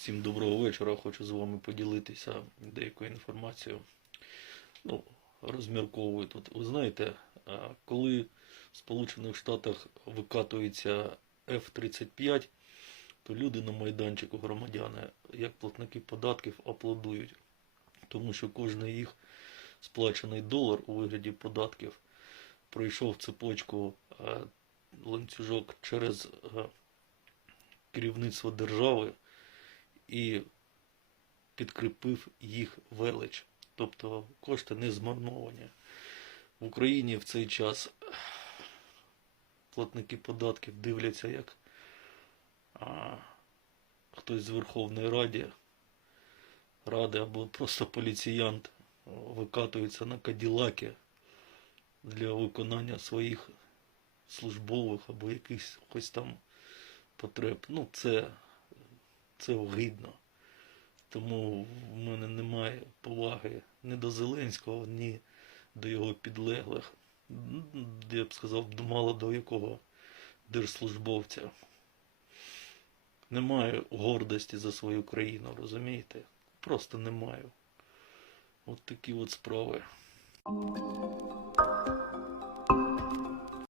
Всім доброго вечора. Хочу з вами поділитися деякою інформацією. Ну, розмірковую тут. Ви знаєте, коли в Сполучених Штатах викатується F-35, то люди на майданчику, громадяни, як платники податків, аплодують. Тому що кожен їх сплачений долар у вигляді податків пройшов цепочку ланцюжок через керівництво держави і підкріпив їх велич. Тобто кошти не змарновані. В Україні в цей час платники податків дивляться, як а, хтось з Верховної Ради, Ради або просто поліціянт викатується на каділаки для виконання своїх службових або якихось там потреб. Ну, це, це огидно. Тому в мене немає поваги ні до Зеленського, ні до його підлеглих. Я б сказав, мало до якого держслужбовця. Немає гордості за свою країну, розумієте? Просто не маю. От такі от справи.